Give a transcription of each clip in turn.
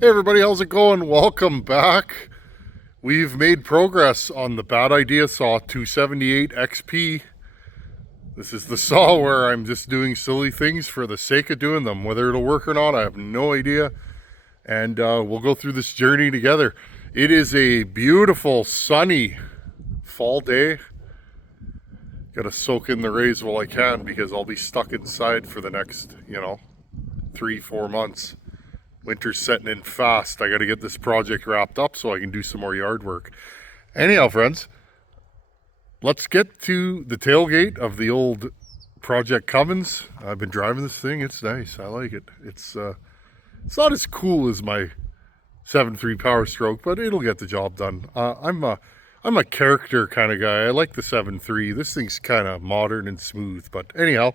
Hey everybody, how's it going? Welcome back. We've made progress on the Bad Idea Saw 278 XP. This is the saw where I'm just doing silly things for the sake of doing them. Whether it'll work or not, I have no idea. And we'll go through this journey together. It is a beautiful, sunny fall day. Gotta soak in the rays while I can because I'll be stuck inside for the next, 3-4 months. Winter's setting in fast. I got to get this project wrapped up so I can do some more yard work. Anyhow, friends, let's get to the tailgate of the old Project Cummins. I've been driving this thing. It's nice. I like it. It's not as cool as my 7.3 Power Stroke, but it'll get the job done. I'm a character kind of guy. I like the 7.3. This thing's kind of modern and smooth. But anyhow,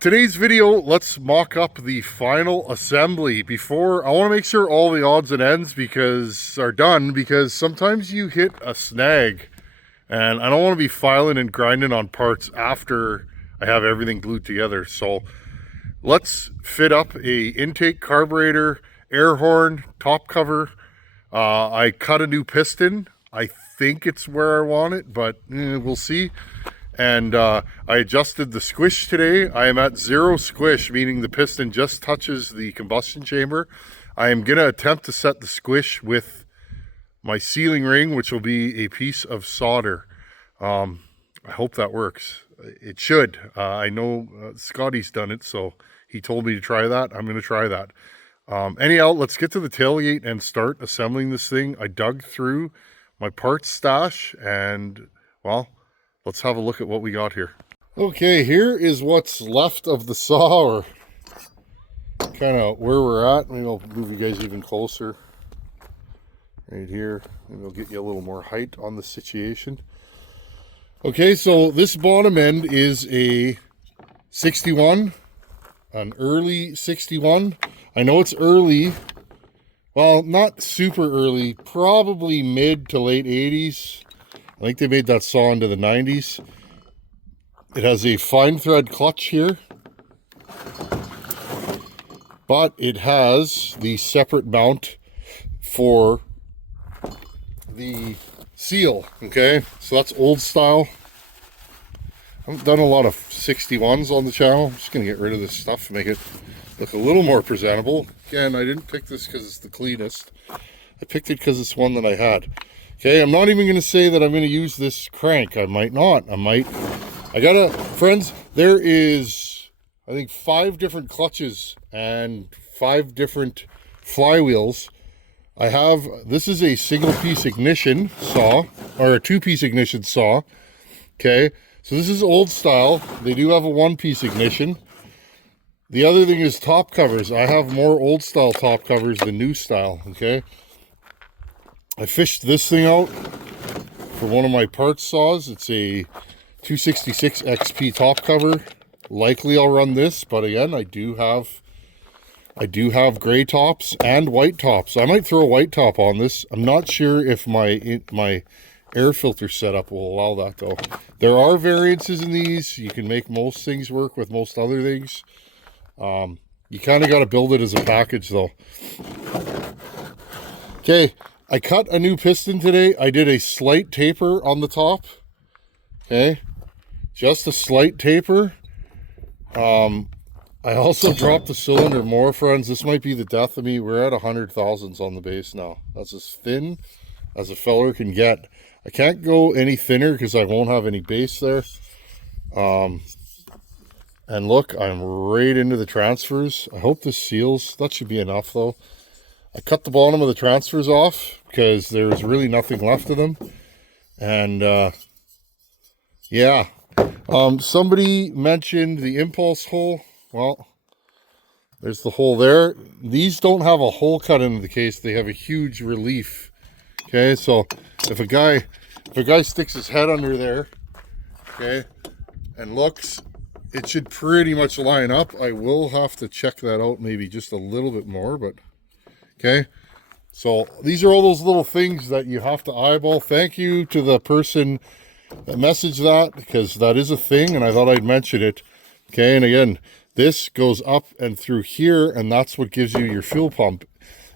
today's video, let's mock up the final assembly. Before, I want to make sure all the odds and ends are done, because sometimes you hit a snag and I don't want to be filing and grinding on parts after I have everything glued together. So let's fit up a intake carburetor, air horn, top cover. I cut a new piston. I think it's where I want it, but we'll see. And I adjusted the squish today. I am at 0 squish, meaning the piston just touches the combustion chamber. I am going to attempt to set the squish with my sealing ring, which will be a piece of solder. I hope that works. It should. I know Scotty's done it, so he told me to try that. I'm going to try that. Anyhow, let's get to the tailgate and start assembling this thing. I dug through my parts stash and, well, let's have a look at what we got here. Okay, here is what's left of the saw, or kind of where we're at. Maybe I'll move you guys even closer. Right here. Maybe I'll get you a little more height on the situation. Okay, so this bottom end is a 61, an early 61. I know it's early. Well, not super early, probably mid to late 80s. I think they made that saw into the 90s. It has a fine thread clutch here, but it has the separate mount for the seal. Okay, so that's old style. I haven't done a lot of 61s on the channel. I'm just going to get rid of this stuff and make it look a little more presentable. Again, I didn't pick this because it's the cleanest. I picked it because it's one that I had. Okay, I'm not even going to say that I'm going to use this crank. I might not. Friends, there is, I think, 5 different clutches and 5 different flywheels. This is a single piece ignition saw, or a 2-piece ignition saw. Okay, so this is old style. They do have a 1-piece ignition. The other thing is top covers. I have more old style top covers than new style. Okay. I fished this thing out for one of my parts saws. It's a 266 XP top cover. Likely I'll run this, but again, I do have gray tops and white tops. I might throw a white top on this. I'm not sure if my air filter setup will allow that though. There are variances in these. You can make most things work with most other things. You kind of got to build it as a package though. Okay. I cut a new piston today. I did a slight taper on the top. Okay. Just a slight taper. I also dropped the cylinder more, friends. This might be the death of me. We're at 100 thousandths on the base now. That's as thin as a feller can get. I can't go any thinner because I won't have any base there. And look, I'm right into the transfers. I hope this seals. That should be enough though. I cut the bottom of the transfers off because there's really nothing left of them. And yeah, somebody mentioned the impulse hole. Well, there's the hole there. These don't have a hole cut into the case. They have a huge relief. Okay, so if a guy sticks his head under there, okay, and looks, it should pretty much line up. I will have to check that out maybe just a little bit more, but okay, so these are all those little things that you have to eyeball. Thank you to the person that messaged that, because that is a thing, and I thought I'd mention it. Okay, and again, This goes up and through here, and that's what gives you your fuel pump.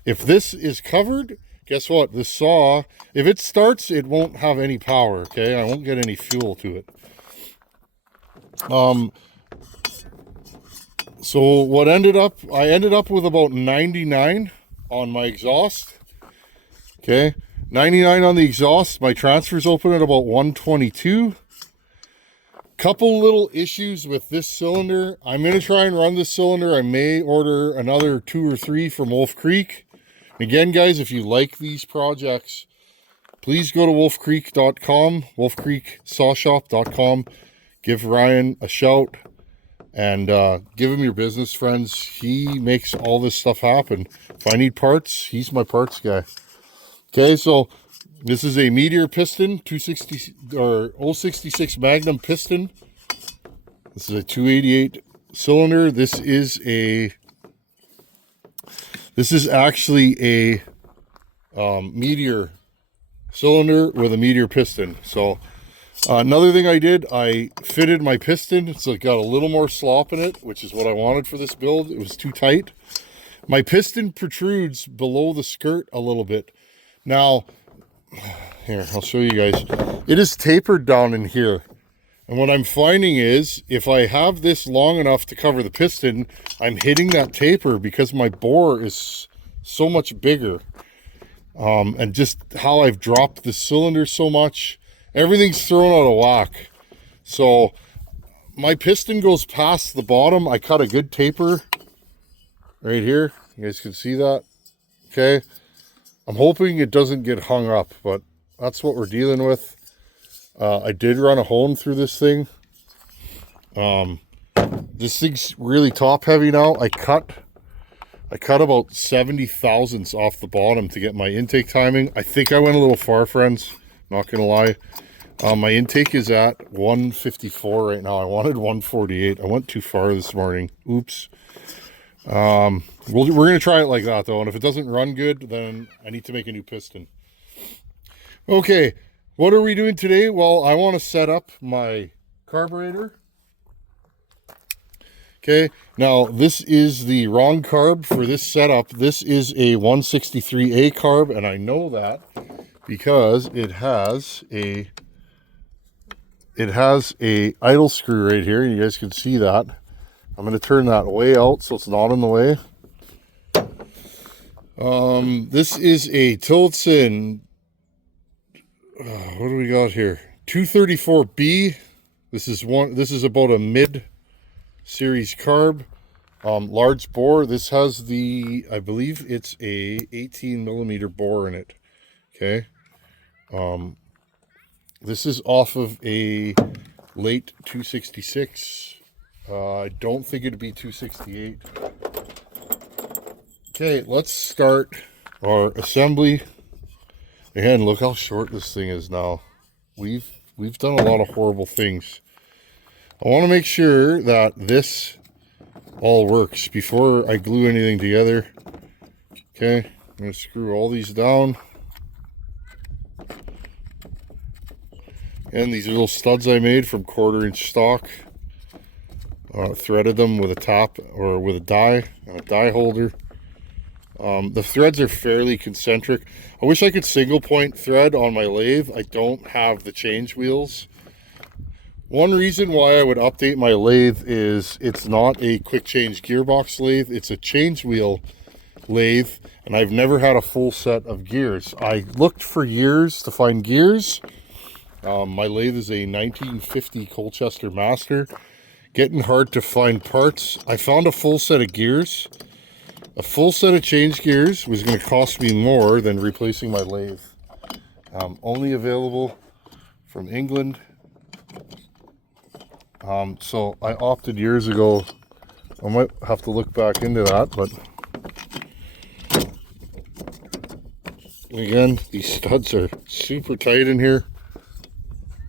If this is covered, guess what? The saw, if it starts, it won't have any power, okay? I won't get any fuel to it. So what I ended up with about 99 on my exhaust. Okay, 99 on the exhaust. My transfer's open at about 122. Couple little issues with this cylinder. I'm going to try and run this cylinder. I may order another 2 or 3 from Wolf Creek. Again, guys, if you like these projects, please go to wolfcreek.com, wolfcreeksawshop.com. Give Ryan a shout and give him your business, friends. He makes all this stuff happen. If I need parts, he's my parts guy. Okay, so this is a Meteor piston, 260 or 066 Magnum piston. This is a 288 cylinder. This is actually a Meteor cylinder with a Meteor piston. So another thing I did, I fitted my piston, so it got a little more slop in it, which is what I wanted for this build. It was too tight. My piston protrudes below the skirt a little bit. Now, here, I'll show you guys. It is tapered down in here. And what I'm finding is, if I have this long enough to cover the piston, I'm hitting that taper because my bore is so much bigger. And just how I've dropped the cylinder so much, everything's thrown out of whack. So my piston goes past the bottom. I cut a good taper right here. You guys can see that. Okay. I'm hoping it doesn't get hung up, but that's what we're dealing with. I did run a hone through this thing. This thing's really top heavy now. I cut about 70 thousandths off the bottom to get my intake timing. I think I went a little far, friends. Not gonna lie. My intake is at 154 right now. I wanted 148. I went too far this morning. Oops. We're gonna try it like that though, and if it doesn't run good, then I need to make a new piston. Okay, what are we doing today? Well, I want to set up my carburetor. Okay, now this is the wrong carb for this setup. This is a 163A carb, and I know that because it has a idle screw right here. You guys can see that. I'm going to turn that way out so it's not in the way. This is a Tillotson, what do we got here? 234B. This is about a mid series carb. Large bore. This has the, I believe it's a 18 millimeter bore in it. Okay. This is off of a late 266. I don't think it'd be 268. Okay, let's start our assembly. Again, look how short this thing is now. We've done a lot of horrible things. I want to make sure that this all works before I glue anything together. Okay, I'm going to screw all these down. And these are little studs I made from 1/4-inch stock. Threaded them with a top or with a die and a die holder. The threads are fairly concentric. I wish I could single point thread on my lathe. I don't have the change wheels. One reason why I would update my lathe is it's not a quick change gearbox lathe. It's a change wheel lathe, and I've never had a full set of gears. I looked for years to find gears. My lathe is a 1950 Colchester Master. Getting hard to find parts. I found a full set of gears. A full set of change gears was going to cost me more than replacing my lathe. Only available from England. So I opted years ago. I might have to look back into that, but again, these studs are super tight in here.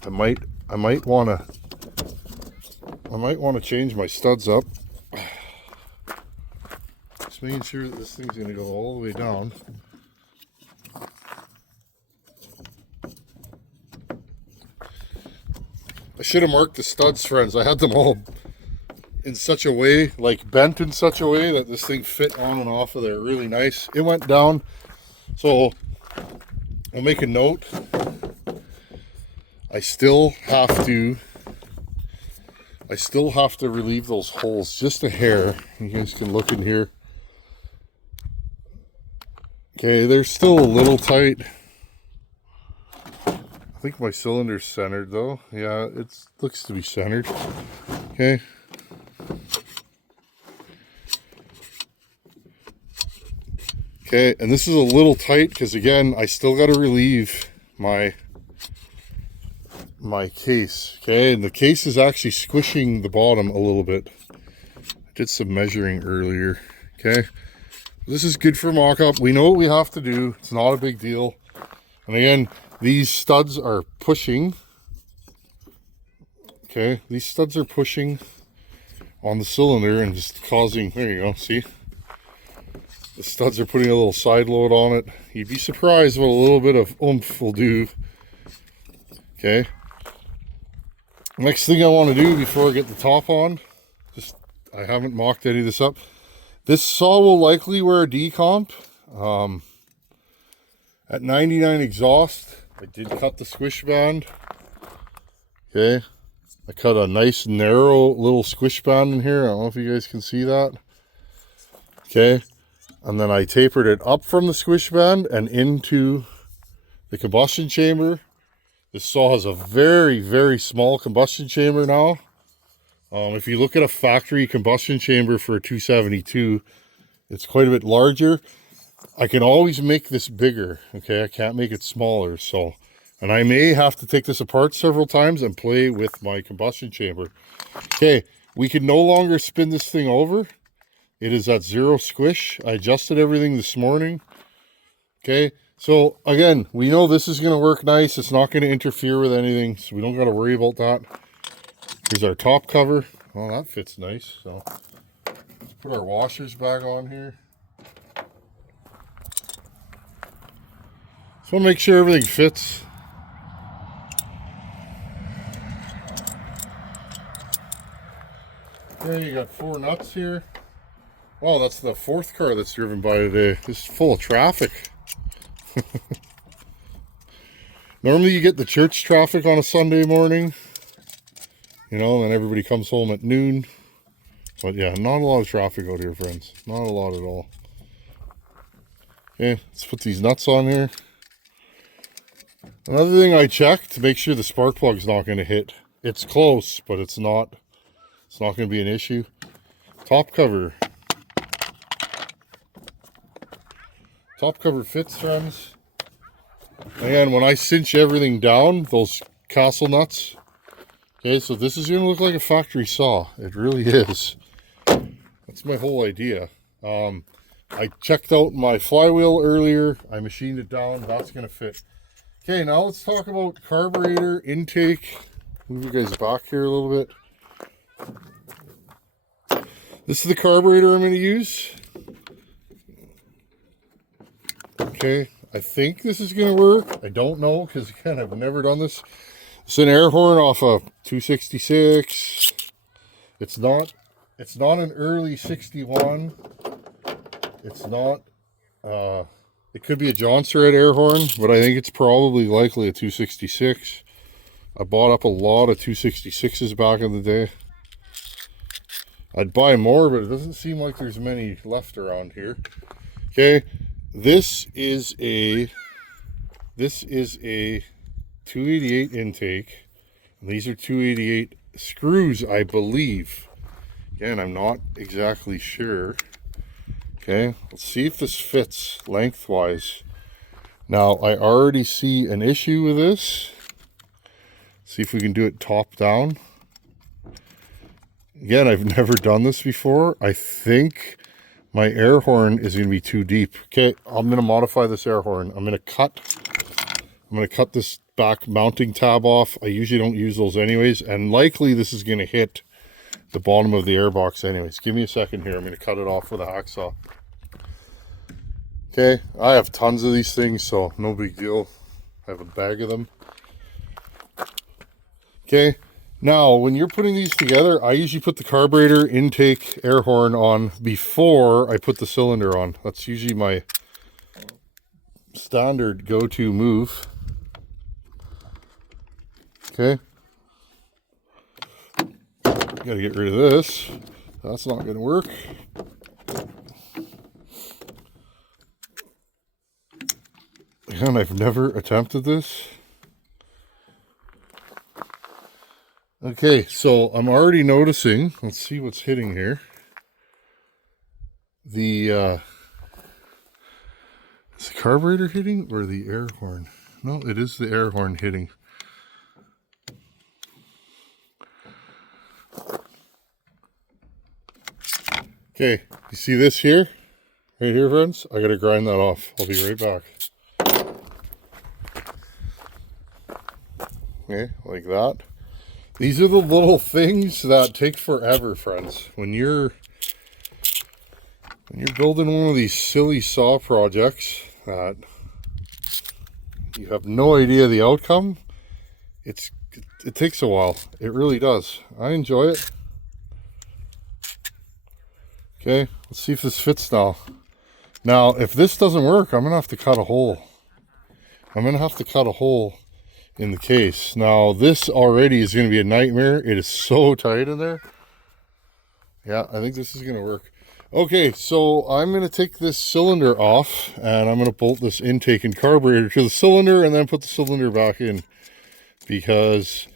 I might want to change my studs up. Just making sure that this thing's going to go all the way down. I should have marked the studs, friends. I had them all in such a way, like bent in such a way that this thing fit on and off of there really nice. It went down, so I'll make a note. I still have to relieve those holes just a hair. You guys can look in here. Okay, they're still a little tight. I think my cylinder's centered though. Yeah, it looks to be centered. Okay. Okay, and this is a little tight because again, I still got to relieve my case. Okay, and the case is actually squishing the bottom a little bit. I did some measuring earlier. Okay, this is good for mock-up. We know what we have to do. It's not a big deal. And again, these studs are pushing. Okay, these studs are pushing on the cylinder and just causing, there you go, see? The studs are putting a little side load on it. You'd be surprised what a little bit of oomph will do. Okay. Next thing I want to do before I get the top on, I haven't mocked any of this up. This saw will likely wear a decomp. At 99 exhaust, I did cut the squish band. Okay. I cut a nice narrow little squish band in here. I don't know if you guys can see that. Okay. And then I tapered it up from the squish band and into the combustion chamber. This saw has a very, very small combustion chamber now. If you look at a factory combustion chamber for a 272, it's quite a bit larger. I can always make this bigger, okay? I can't make it smaller, so. And I may have to take this apart several times and play with my combustion chamber. Okay, we can no longer spin this thing over. It is at 0 squish. I adjusted everything this morning. Okay, so again, we know this is going to work nice. It's not going to interfere with anything, so we don't got to worry about that. Here's our top cover. Well, that fits nice. So let's put our washers back on here. Just want to make sure everything fits. Okay, you got 4 nuts here. Wow, that's the 4th car that's driven by today. This is full of traffic. Normally you get the church traffic on a Sunday morning. You know, and then everybody comes home at noon. But yeah, not a lot of traffic out here, friends. Not a lot at all. Okay, let's put these nuts on here. Another thing I checked to make sure the spark plug's not going to hit. It's close, but it's not going to be an issue. Top cover. Top cover fits, friends. And when I cinch everything down, those castle nuts. Okay, so this is going to look like a factory saw. It really is. That's my whole idea. I checked out my flywheel earlier. I machined it down. That's going to fit. Okay, now let's talk about carburetor intake. Move you guys back here a little bit. This is the carburetor I'm going to use. Okay, I think this is going to work. I don't know because, again, I've never done this. It's an air horn off a 266. It's not an early 61. It's not, it could be a John Surratt air horn, but I think it's probably likely a 266. I bought up a lot of 266s back in the day. I'd buy more, but it doesn't seem like there's many left around here. Okay, this is a 288 intake. And these are 288 screws, I believe. Again, I'm not exactly sure. Okay, let's see if this fits lengthwise. Now, I already see an issue with this. See if we can do it top down. Again, I've never done this before. I think my air horn is going to be too deep. Okay, I'm going to modify this air horn. I'm going to cut this back mounting tab off. I usually don't use those anyways, and likely this is going to hit the bottom of the airbox anyways. Give me a second here. I'm going to cut it off with a hacksaw. Okay, I have tons of these things, so no big deal. I have a bag of them. Okay, Now, when you're putting these together, I usually put the carburetor intake air horn on before I put the cylinder on. That's usually my standard go-to move. Okay. Gotta get rid of this. That's not gonna work. And I've never attempted this. Okay, so I'm already noticing, let's see what's hitting here. Is the carburetor hitting or the air horn? No, it is the air horn hitting. Okay, you see this here? Right here, friends? I gotta grind that off. I'll be right back. Okay, like that. These are the little things that take forever, friends. When you're building one of these silly saw projects that you have no idea the outcome, it takes a while. It really does. I enjoy it. Okay, let's see if this fits now. Now, if this doesn't work, I'm gonna have to cut a hole. I'm gonna have to cut a hole in the case. Now, this already is going to be a nightmare. It is so tight in there. Yeah, I think this is going to work. Okay, so I'm going to take this cylinder off and I'm going to bolt this intake and carburetor to the cylinder and then put the cylinder back in, because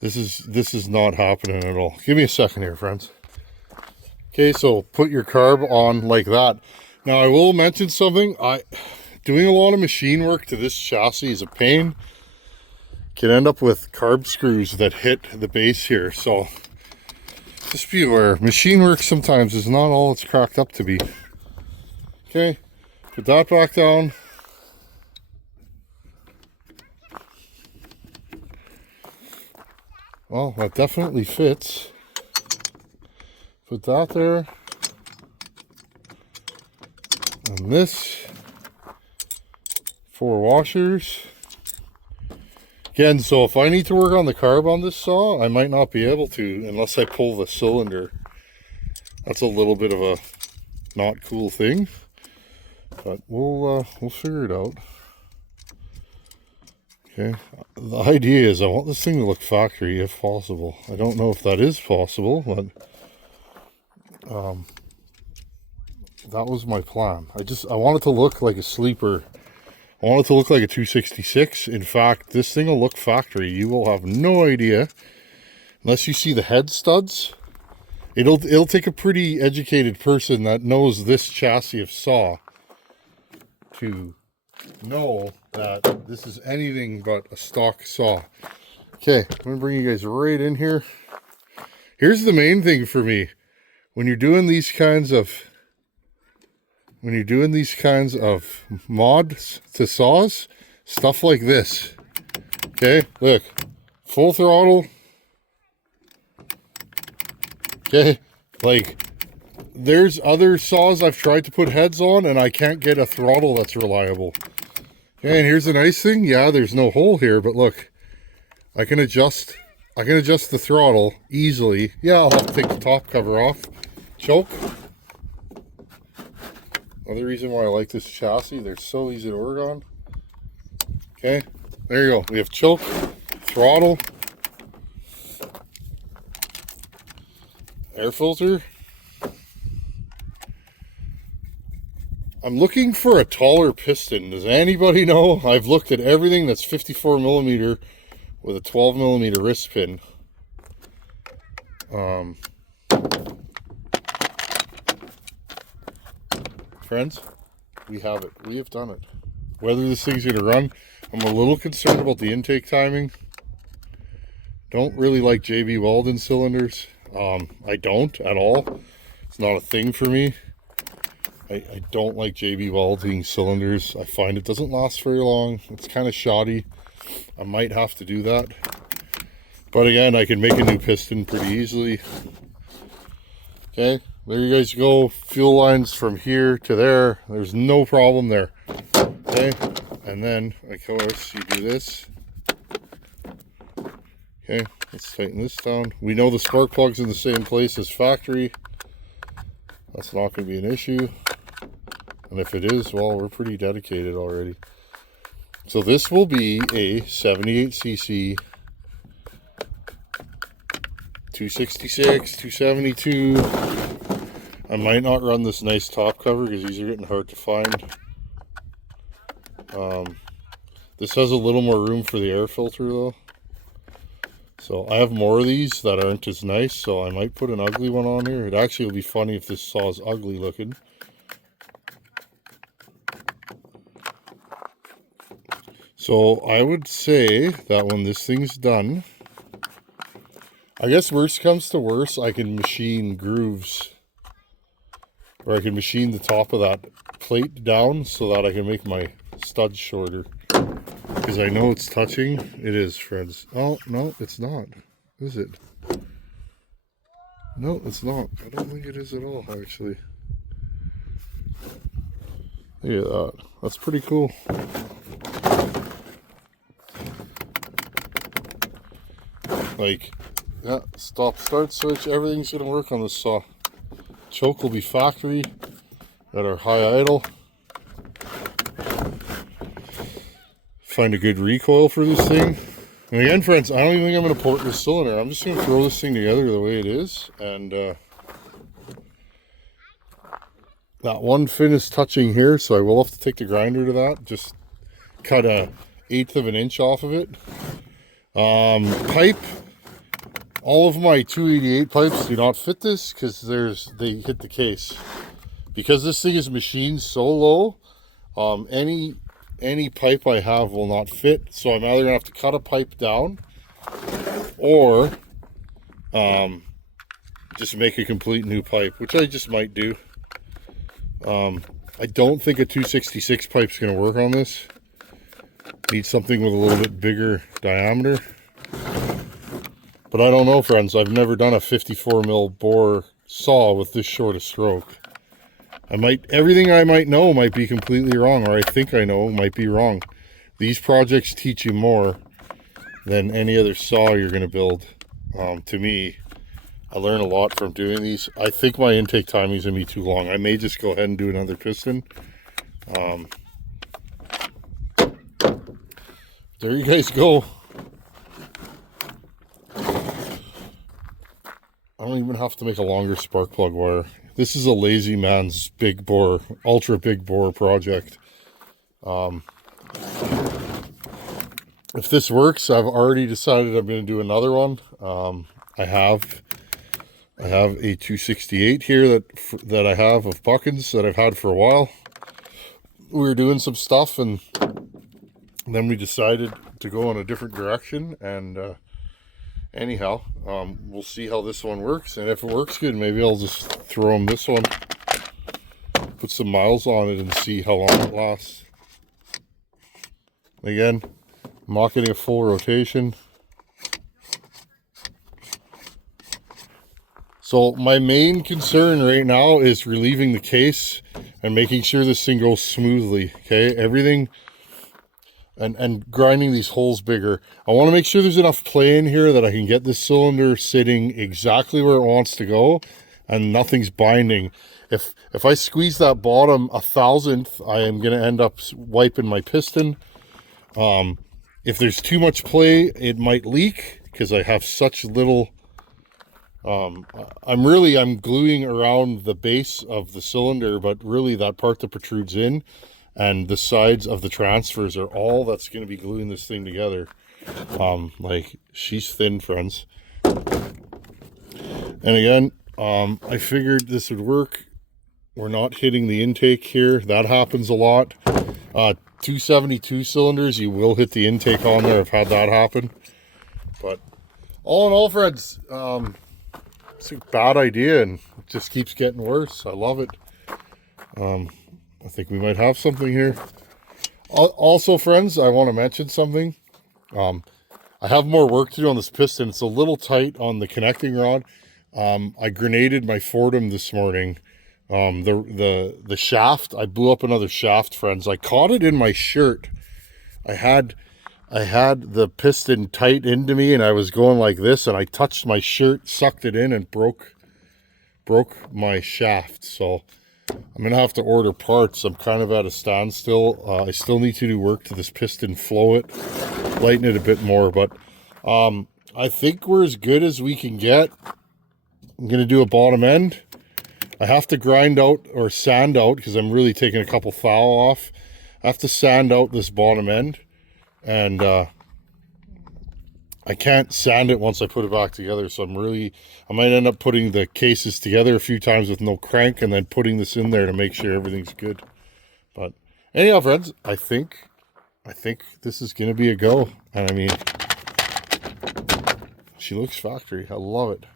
this is not happening at all. Give me a second here, friends. Okay, so put your carb on like that. Now, I will mention something. Doing a lot of machine work to this chassis is a pain. Can end up with carb screws that hit the base here, so just be aware. Machine work sometimes is not all it's cracked up to be. Okay, put that back down. Well, that definitely fits. Put that there. And this, 4 washers. Again, so if I need to work on the carb on this saw, I might not be able to unless I pull the cylinder. That's a little bit of a not cool thing, but we'll figure it out. Okay, the idea is I want this thing to look factory if possible. I don't know if that is possible, but that was my plan. I want it to look like a sleeper. I want it to look like a 266. In fact, this thing will look factory. You will have no idea unless you see the head studs. It'll take a pretty educated person that knows this chassis of saw to know that this is anything but a stock saw. Okay, I'm gonna bring you guys right in here. Here's the main thing for me. When you're doing these kinds of mods to saws, stuff like this. Okay, look, full throttle. Okay, like there's other saws I've tried to put heads on and I can't get a throttle that's reliable. Okay, and here's the nice thing. Yeah, there's no hole here, but look, I can adjust the throttle easily. Yeah, I'll have to take the top cover off. Choke. Another reason why I like this chassis, they're so easy to work on. Okay, there you go. We have choke, throttle, air filter. I'm looking for a taller piston. Does anybody know? I've looked at everything that's 54 millimeter with a 12 millimeter wrist pin. Friends, we have it. We have done it. Whether this thing's going to run, I'm a little concerned about the intake timing. Don't really like JB Weldon cylinders. I don't at all. It's not a thing for me. I don't like JB Welding cylinders. I find it doesn't last very long. It's kind of shoddy. I might have to do that. But again, I can make a new piston pretty easily. Okay. There you guys go. Fuel lines from here to there. There's no problem there. Okay. And then, of course, you do this. Okay. Let's tighten this down. We know the spark plug's in the same place as factory. That's not going to be an issue. And if it is, well, we're pretty dedicated already. So this will be a 78cc 266, 272. I might not run this nice top cover because these are getting hard to find. This has a little more room for the air filter though. So I have more of these that aren't as nice, so I might put an ugly one on here. It actually will be funny if this saw is ugly looking. So I would say that when this thing's done, I guess worst comes to worst, I can machine grooves, or I can machine the top of that plate down so that I can make my studs shorter. Because I know it's touching. It is, friends. Oh, no, it's not. Is it? No, it's not. I don't think it is at all, actually. Look at that. That's pretty cool. Like, yeah, stop, start, switch, everything's going to work on this saw. Choke will be factory at our high idle. Find a good recoil for this thing. And again, friends, I don't even think I'm going to port this cylinder. I'm just going to throw this thing together the way it is. And that one fin is touching here, so I will have to take the grinder to that. Just cut 1/8 of an inch off of it. Pipe. All of my 288 pipes do not fit this because they hit the case. Because this thing is machined so low, any pipe I have will not fit. So I'm either gonna have to cut a pipe down or just make a complete new pipe, which I just might do. I don't think a 266 pipe is gonna work on this. Need something with a little bit bigger diameter. But I don't know, friends. I've never done a 54 mil bore saw with this short a stroke. Everything I might know might be completely wrong, or I think I know might be wrong. These projects teach you more than any other saw you're going to build. To me, I learn a lot from doing these. I think my intake timing is going to be too long. I may just go ahead and do another piston. There you guys go. I don't even have to make a longer spark plug wire. This is a lazy man's big bore, ultra big bore project. If this works, I've already decided I'm going to do another one. I have a 268 here that I have of Buckins that I've had for a while. We were doing some stuff and then we decided to go in a different direction, and anyhow, we'll see how this one works, and if it works good, maybe I'll just throw him this one, put some miles on it, and see how long it lasts. Again, I'm not getting a full rotation. So my main concern right now is relieving the case and making sure this thing goes smoothly, okay? Everything, and grinding these holes bigger. I want to make sure there's enough play in here that I can get this cylinder sitting exactly where it wants to go and nothing's binding. If I squeeze that bottom 1/1000th, I am going to end up wiping my piston. If there's too much play, it might leak because I have such little. I'm gluing around the base of the cylinder, but really that part that protrudes in and the sides of the transfers are all that's going to be gluing this thing together. Like, she's thin, friends. And again, I figured this would work. We're not hitting the intake here. That happens a lot. 272 cylinders, you will hit the intake on there. I've had that happen. But all in all, friends, it's a bad idea and it just keeps getting worse. I love it. I think we might have something here. Also, friends, I want to mention something. I have more work to do on this piston. It's a little tight on the connecting rod. I grenaded my Fordham this morning. The shaft, I blew up another shaft, friends. I caught it in my shirt. I had I had the piston tight into me and I was going like this, and I touched my shirt, sucked it in, and broke my shaft. So I'm gonna have to order parts. I'm kind of at a standstill. I still need to do work to this piston, flow it, lighten it a bit more, but I think we're as good as we can get. I'm gonna do a bottom end. I have to grind out or sand out because I'm really taking a couple thou off. I have to sand out this bottom end, and I can't sand it once I put it back together. So I might end up putting the cases together a few times with no crank, and then putting this in there to make sure everything's good. But anyhow, friends, I think this is gonna be a go. And I mean, she looks factory. I love it.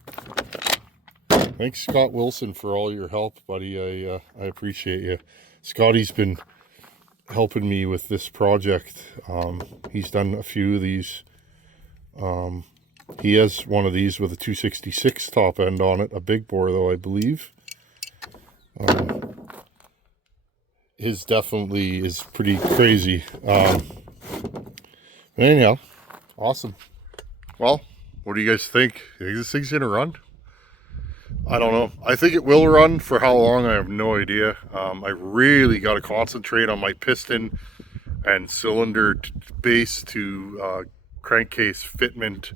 Thanks, Scott Wilson, for all your help, buddy. I appreciate you. Scotty's been helping me with this project. He's done a few of these. He has one of these with a 266 top end on it, a big bore though, I believe. His definitely is pretty crazy. Anyhow, awesome. Well, what do you guys think? You think this thing's gonna run? I don't know. I think it will run. For how long, I have no idea. I really got to concentrate on my piston and cylinder base to crankcase fitment.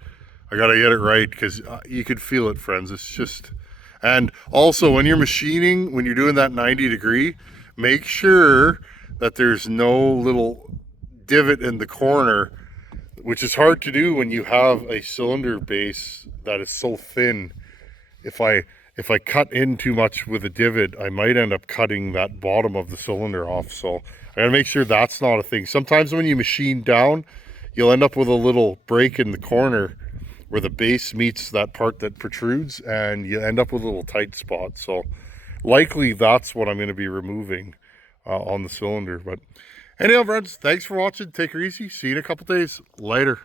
I got to get it right because you could feel it, friends. It's just... And also, when you're machining, when you're doing that 90-degree, make sure that there's no little divot in the corner, which is hard to do when you have a cylinder base that is so thin. If I cut in too much with a divot, I might end up cutting that bottom of the cylinder off. So I gotta make sure that's not a thing. Sometimes when you machine down, you'll end up with a little break in the corner where the base meets that part that protrudes, and you end up with a little tight spot. So likely that's what I'm going to be removing on the cylinder. But anyhow, friends, thanks for watching. Take her easy. See you in a couple days. Later.